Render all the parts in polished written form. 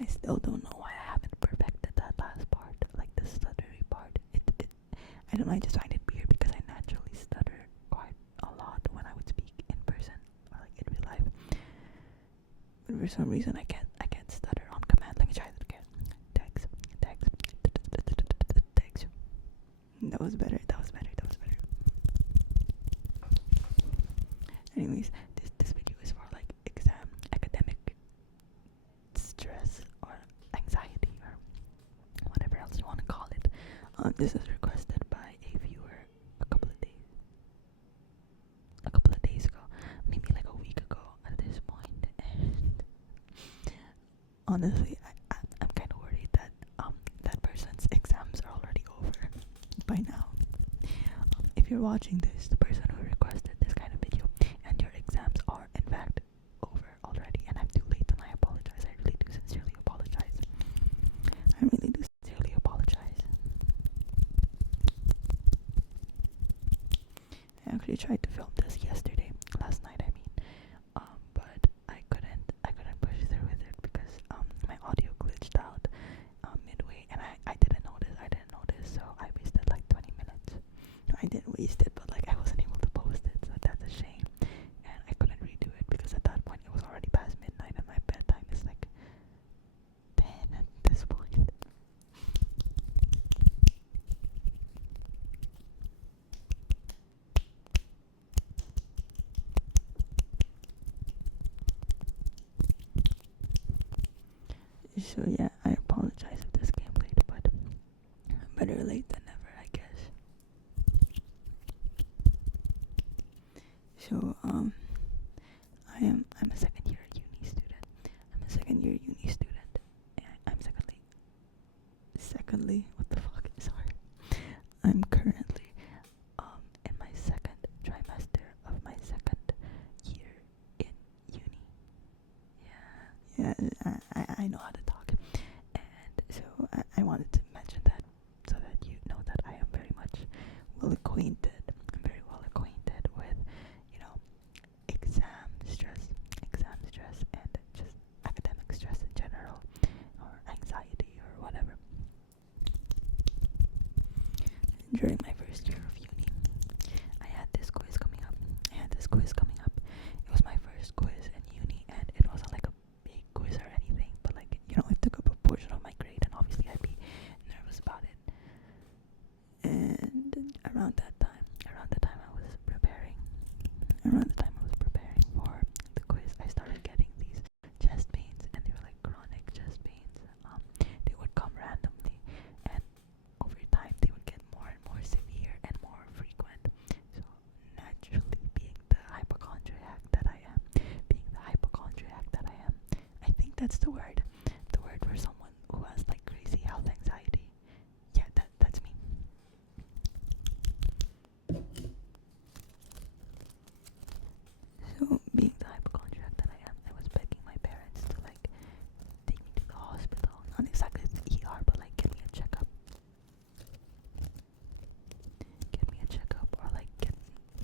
I still don't know why I haven't perfected that last part, like the stuttery part. I don't know, I just find it weird because I naturally stutter quite a lot when I would speak in person or like in real life. But for some reason I can't stutter on command. Let me try that again. Text, text, text. That was better. Anyways, this video is for like exam, academic stress or anxiety or whatever else you want to call it. This is requested by a viewer a couple of days ago, maybe like a week ago at this point, and honestly, I'm kind of worried that that person's exams are already over by now. If you're watching this, the person who requested this kind of video, and your exams are in fact over already, and I'm too late, then I apologize. I really do sincerely apologize. I actually tried to film this last night, I mean, but I couldn't push through with it because my audio glitched out midway, and I didn't notice, so I wasted like 20 minutes. No, I didn't waste it, but like I wasn't able to post it, so that's a shame. And I couldn't redo it because at that point it was already past midnight, and my bedtime is like 10 at this point. So yeah, I apologize if this came late, but better late than never, I guess. So I'm a second year uni student. I'm secondly, what the fuck? Sorry. I'm currently in my second trimester of my second year in uni. Yeah, I know how to talk. And so I wanted to mention that so that you know that I am very much well acquainted. I'm very well acquainted with, you know, exam stress, and just academic stress in general, or anxiety or whatever. During my first year of uni, I had this quiz coming up. It was my first quiz in uni, and it wasn't like a big quiz or anything, but like, you know, it took up a portion of my grade, and obviously I'd be nervous about it. And around the time I was preparing for the quiz, I started getting these chest pains, and they were like chronic chest pains. They would come randomly, and over time they would get more and more severe and more frequent. So naturally, being the hypochondriac that I am, I think that's the word for someone who has like crazy health anxiety. Yeah, that's me. So being the hypochondriac that I am, I was begging my parents to like take me to the hospital, not exactly to the ER, but like get me a checkup, or like get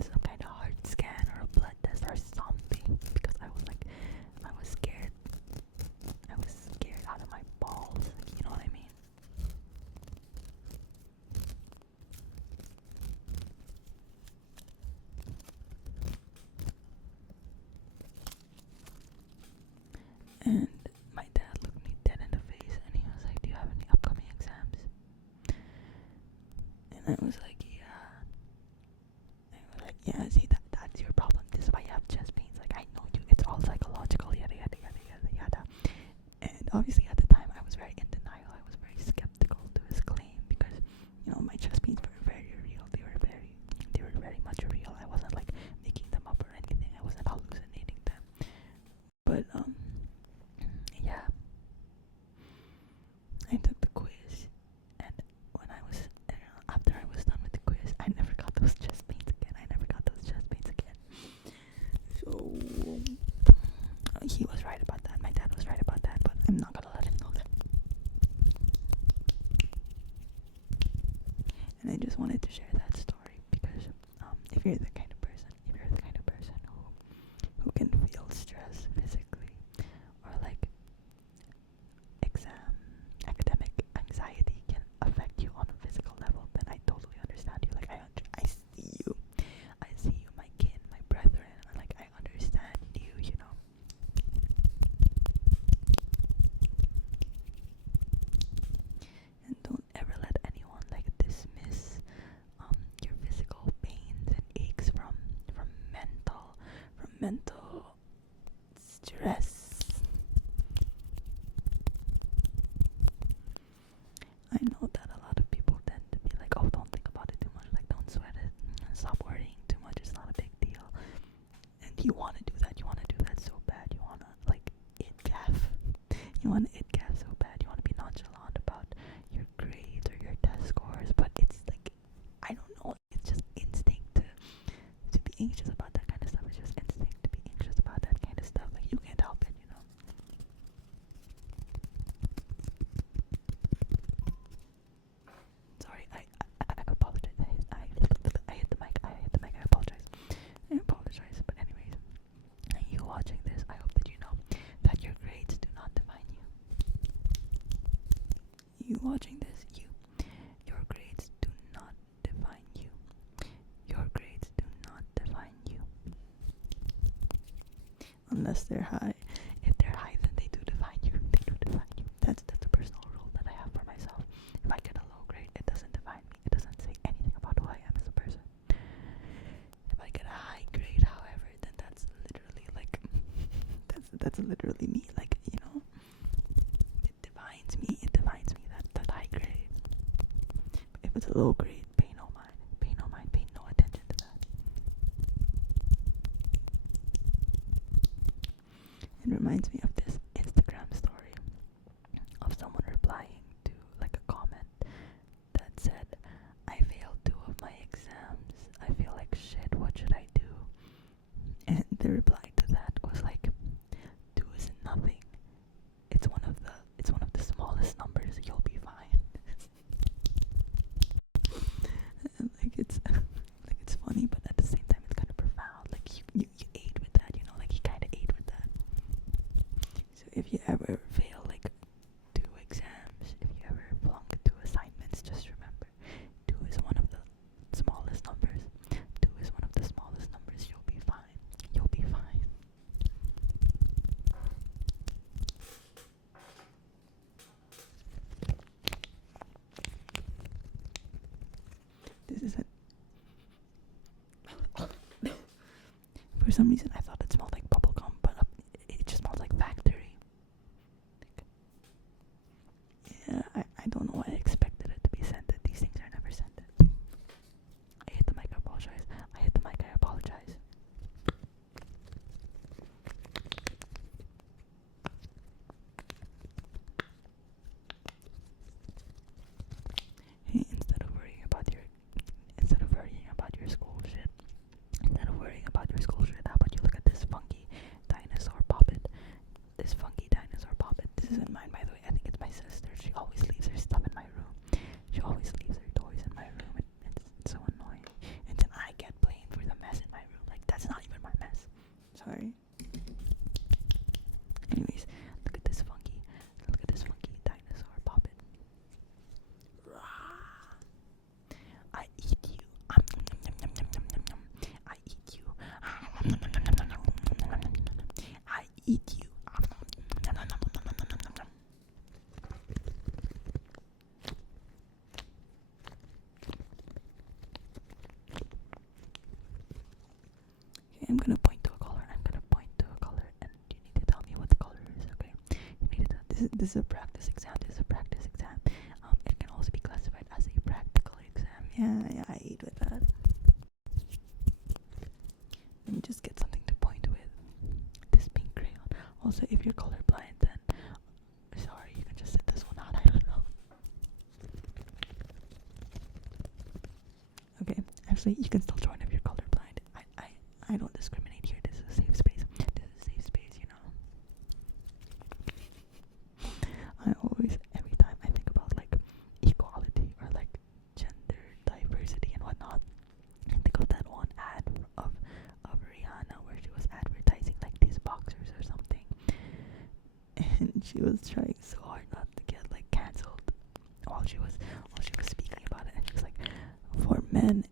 some kind of heart scan or a blood test or something, because I was scared. I was scared out of my balls, like, you know what I mean? And my dad looked me dead in the face, and he was like, "Do you have any upcoming exams?" And I was like, "Yeah." And he was like, "Yeah, see, that's your problem. This is why you have chest pains. Like, I know you. It's all psychological, yada yada yada yada yada." And obviously at the time I was very in denial. I was very skeptical to his claim because, you know, my chest pains were very real. They were very much real. I wasn't like making them up or anything. I wasn't hallucinating them. But yeah, I took the quiz, and after I was done with the quiz, I never got those chest pains again. So he was right about that. My dad was right about that, but I'm not gonna let him know that. And I just wanted to share that story because if you're the kind of person who can feel stress physically, or like mental stress. I know that a lot of people tend to be like, oh, don't think about it too much, like don't sweat it, stop worrying too much, it's not a big deal. And you want to do that so bad, you want to like it gaff. You want to it gaff so bad, you want to be nonchalant about your grades or your test scores, but it's like, I don't know, it's just instinct to be anxious about that kind of stuff. It's just instinct to be anxious about that kind of stuff. Like, you can't help it, you know. Sorry, I apologize. I hit the mic. I apologize. But anyways, you watching this, I hope that you know that your grades do not define you. You watching this, your grades do not define you. Your grades do not define you. Unless they're high. If they're high, then they do define you. They do define you. That's a personal rule that I have for myself. If I get a low grade, it doesn't define me. It doesn't say anything about who I am as a person. If I get a high grade, however, then that's literally like that's literally me. Like, you know, it defines me. It defines me, that high grade. But if it's a low grade, pay no mind. Pay no mind. Pay no attention to that. It reminds me of this Instagram story of someone replying to like a comment that said, I failed 2 of my exams. I feel like shit, what should I do? And the reply to that was like, 2 is nothing. It's one of the smallest numbers, you'll be fine. And like it's funny, but at the same time it's kind of profound. Like you aid with that, you know, like he kind of aid with that. So if you ever fail like 2 exams, if you ever flunk 2 assignments, just remember, 2 is one of the smallest numbers. 2 is one of the smallest numbers. You'll be fine. You'll be fine. This is it. For some reason, I thought it smelled like bubblegum, but it just smells like factory. Yeah, I don't know why I expected it to be scented. These things are never scented. I hit the mic, I apologize. I hit the mic, I apologize. Hey, instead of worrying about your school shit, how about you look at this funky dinosaur poppet? This isn't mine, by the way. I think it's my sister. She always leaves her stuff in my room. She always leaves her toys in my room. It's so annoying. And then I get blamed for the mess in my room. Like, that's not even my mess. Sorry. Anyways, look at this funky dinosaur poppet. I eat you. I eat you. I eat you. Okay, I'm gonna point to a color. And you need to tell me what the color is. Okay, you need to. This is a practice exam. It can also be classified as a practical exam. Yeah, I eat with that. Let me just get something to point with. This pink crayon. Also, if you're colorblind, then sorry, you can just sit this one out. I don't know. Okay, actually, you can still join if you're colorblind. I don't discriminate here. This is a safe space. You know. Every time I think about like equality or like gender diversity and whatnot, I think of that one ad of Rihanna where she was advertising like these boxers or something, and she was trying so hard not to get like cancelled while she was speaking about it, and she was like, for men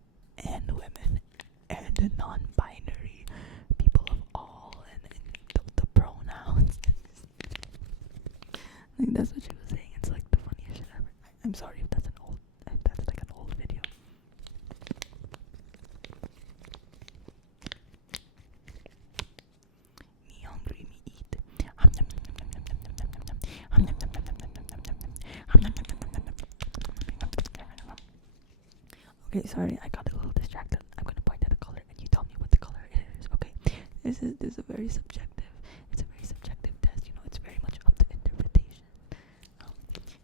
and women and non-binary people of all, and the pronouns. Like, that's what she was saying. It's like the funniest shit ever. I'm sorry if that's like an old video. Okay, sorry, I got a little distracted. I'm gonna point at a color and you tell me what the color is. Okay, this is a very subjective. It's a very subjective test. You know, it's very much up to interpretation. Um,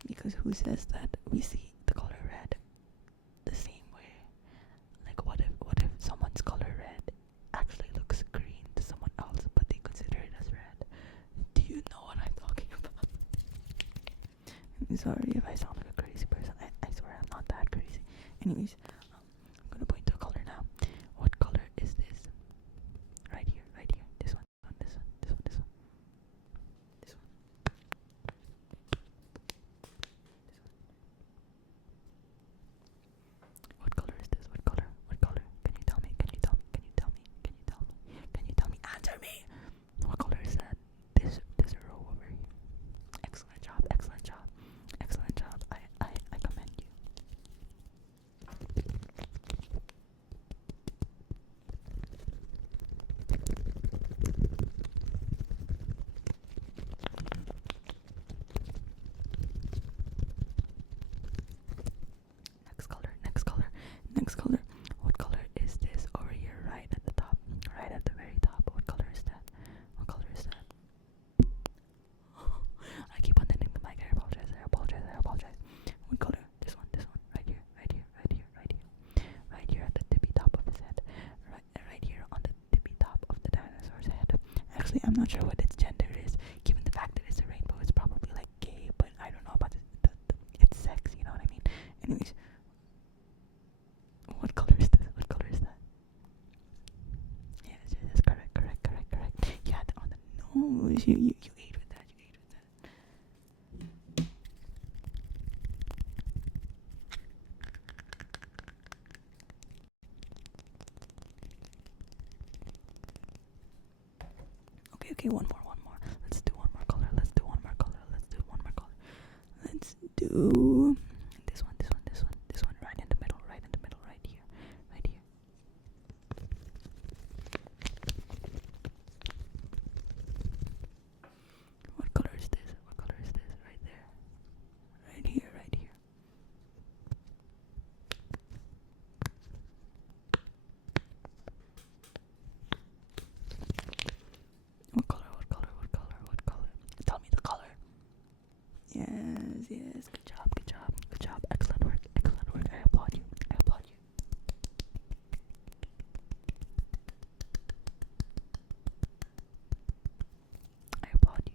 because who says that we see the color red the same way? Like, what if someone's color red actually looks green to someone else, but they consider it as red? Do you know what I'm talking about? I'm sorry if I sound like a crazy person. I swear I'm not that crazy. Anyways, I'm gonna point to a color now. What color is this? Right here, right here. This one, this one, this one, this one, this one. What color is this? What color? What color? Can you tell me? Can you tell me? Can you tell me? Can you tell me? Can you tell me? Answer me! What color is that? This row over here. Excellent job, excellent job, excellent job. I commend you. Next color, next color, next color. What color is this over here, right at the top? Right at the very top. What color is that? What color is that? I keep on hitting the mic. I apologize. I apologize. I apologize. What color? This one. This one. Right here. Right here. Right here. Right here. Right here at the tippy top of his head. Right here on the tippy top of the dinosaur's head. Actually, I'm not sure what its gender is. Given the fact that it's a rainbow, it's probably like gay, but I don't know about its sex. You know what I mean? Anyways, what color is this? What color is that? Yes, yes, correct, correct, correct, correct. You had it on the nose. You ate with that. You ate with that. Okay, one more. Let's do one more color. Let's do one more color. Let's do one more color. Let's do this one, this one, this one, this one, right in the middle, right in the middle, right here, right here. What color is this? What color is this? Right there. Right here, right here. What color? What color? What color? What color? Tell me the color. Yes, yes. Good job, good job, good job. Excellent work, excellent work. I applaud you. I applaud you. I applaud you.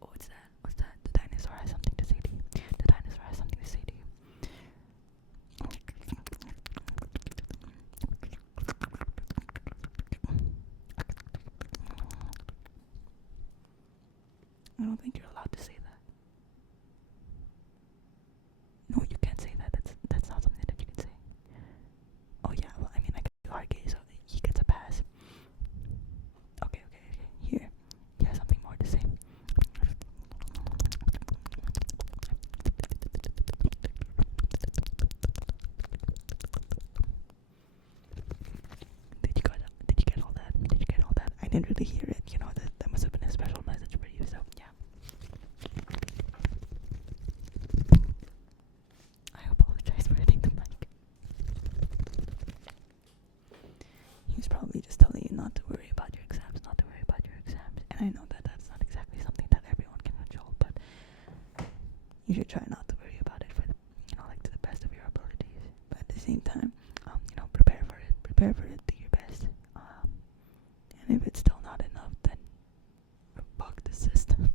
What's that? What's that? The dinosaur has something to say to you. The dinosaur has something to say to you. I don't think you're allowed to say that. No, you can't say that. That's not something that you can say. Oh yeah, well I mean like you are gay, so he gets a pass. Okay. Here. He has something more to say. Did you get all that? Did you get all that? I didn't really hear it. You know, that must have been a special message for you, so yeah. I apologize for hitting the mic. He was probably just telling you not to worry about your exams, not to worry about your exams. And I know that that's not exactly something that everyone can control, but you should try not to worry about it for the, like to the best of your abilities. But at the same time, prepare for it. Prepare for it. Do your best. And if it's still not enough, then bug the system.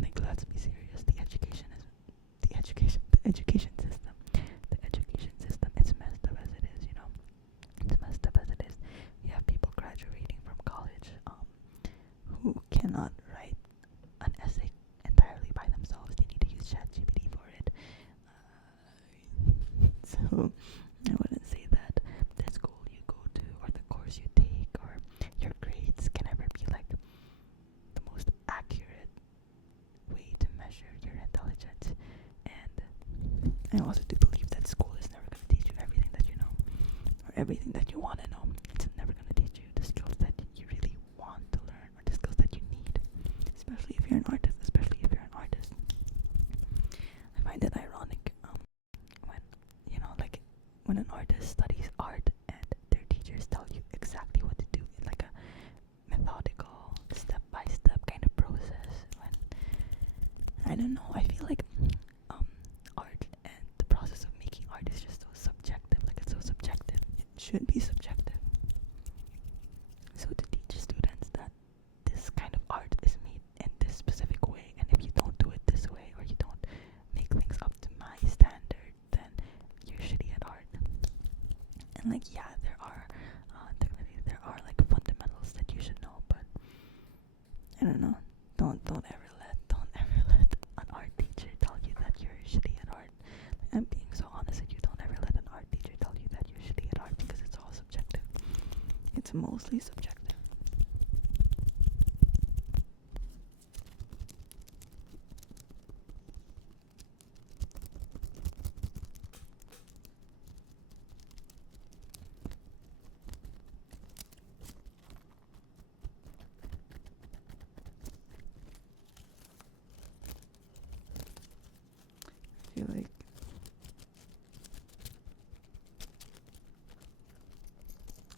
Like, let's be serious. The education system. The education system. It's messed up as it is. You know, it's messed up as it is. You have people graduating from college, who cannot write an essay entirely by themselves. They need to use ChatGPT for it. So I wouldn't say that the school you go to or the course you take or your grades can ever be like the most accurate way to measure your intelligence. And I also do believe that school is never going to teach you everything that you know. especially if you're an artist. I find it ironic when like when an artist studies art and their teachers tell you exactly what to do in like a methodical, step-by-step kind of process. When I don't know, I feel like art and the process of making art is just so subjective. Like it's so subjective. It should be subjective. So to teach students that this kind of art is made in this specific way, and if you don't do it this way or you don't make things up to my standard, then you're shitty at art. And like yeah, there are technically there are like fundamentals that you should know, but I don't know. Don't ever let an art teacher tell you that you're shitty at art. Like, I'm being so honest with you. Don't ever let an art teacher tell you that you're shitty at art because it's all subjective. It's mostly subjective.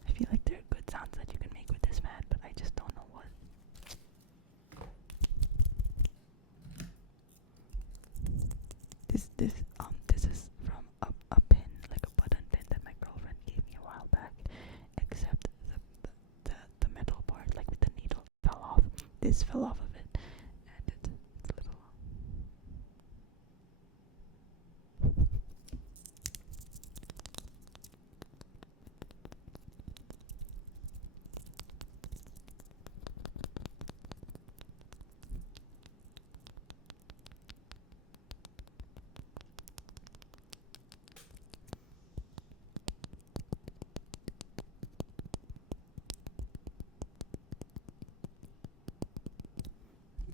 I feel like there are good sounds that you can make with this mat, but I just don't know what. This is from a pin, like a button pin that my girlfriend gave me a while back. Except the metal part, like with the needle, fell off. This fell off of it, and it's a little.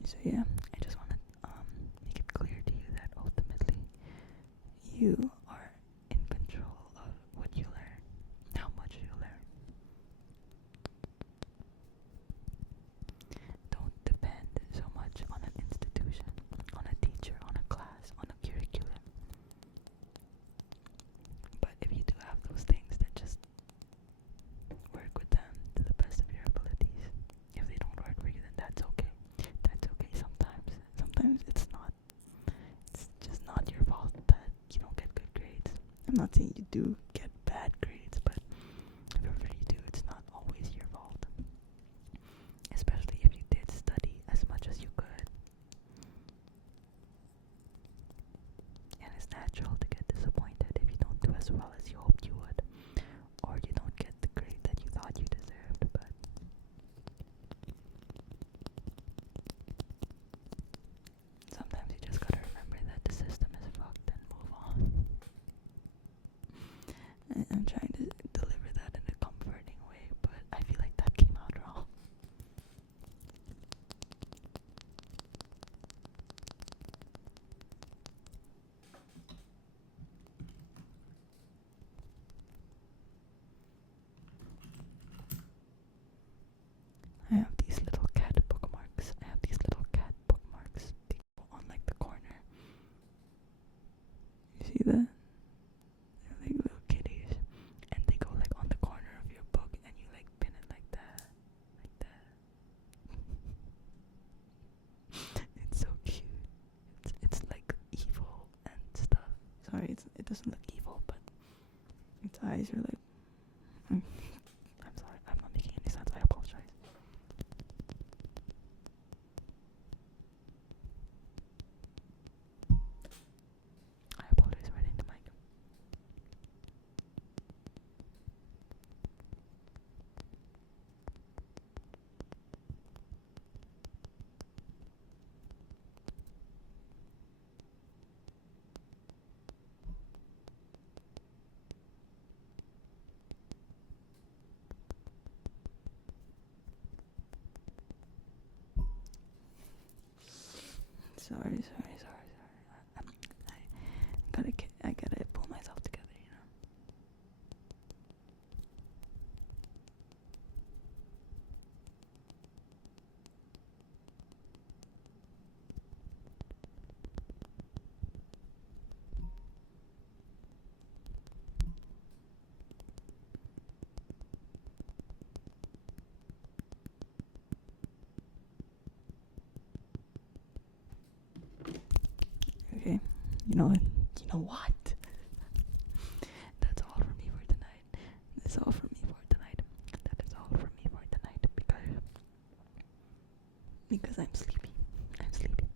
So yeah, I just want to make it clear to you that ultimately you are in control of what you learn, how much you learn. Don't depend so much on an institution, on a teacher, on a class, on a curriculum. But if you do have those things, then just work with them to the best of your abilities. If they don't work for you, then that's okay. That's okay sometimes. Sometimes it's not. It's just not your fault that you don't get good grades. I'm not saying you do get bad grades, but if ever you do, it's not always your fault. Especially if you did study as much as you could. And it's natural to get disappointed if you don't do as well as you hoped you would, or you don't get the grade that you thought you deserved, but sometimes you just gotta remember that the system is fucked and move on. I'm trying to deliver that in a comforting way, but I feel like that came out wrong. I have these little cat bookmarks. They go on like the corner. You see that? They're like little kitties. And they go like on the corner of your book and you like pin it like that. It's so cute. It's like evil and stuff. Sorry, it doesn't look evil, but its eyes are like I'm sorry, I'm not making any sense. I apologize. I apologize for hitting the mic. Sorry. I gotta pull myself together, you know. you know what? That's all from me for tonight. That's all from me for tonight. That is all from me for tonight because I'm sleepy. I'm sleepy.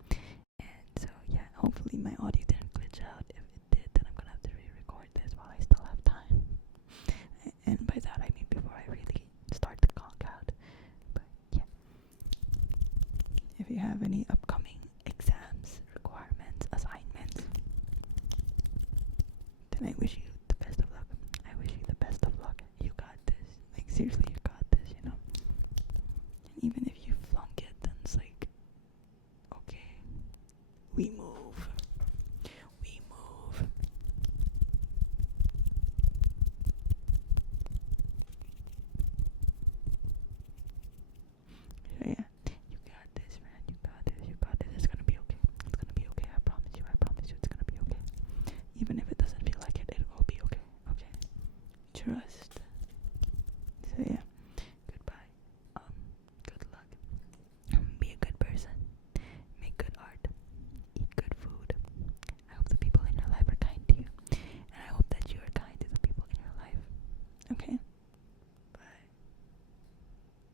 And so yeah, hopefully my audio didn't glitch out. If it did, then I'm gonna have to re-record this while I still have time. And by that I mean before I really start to conk out. But yeah. If you have any upcoming exams, requirements, assignments, then I wish you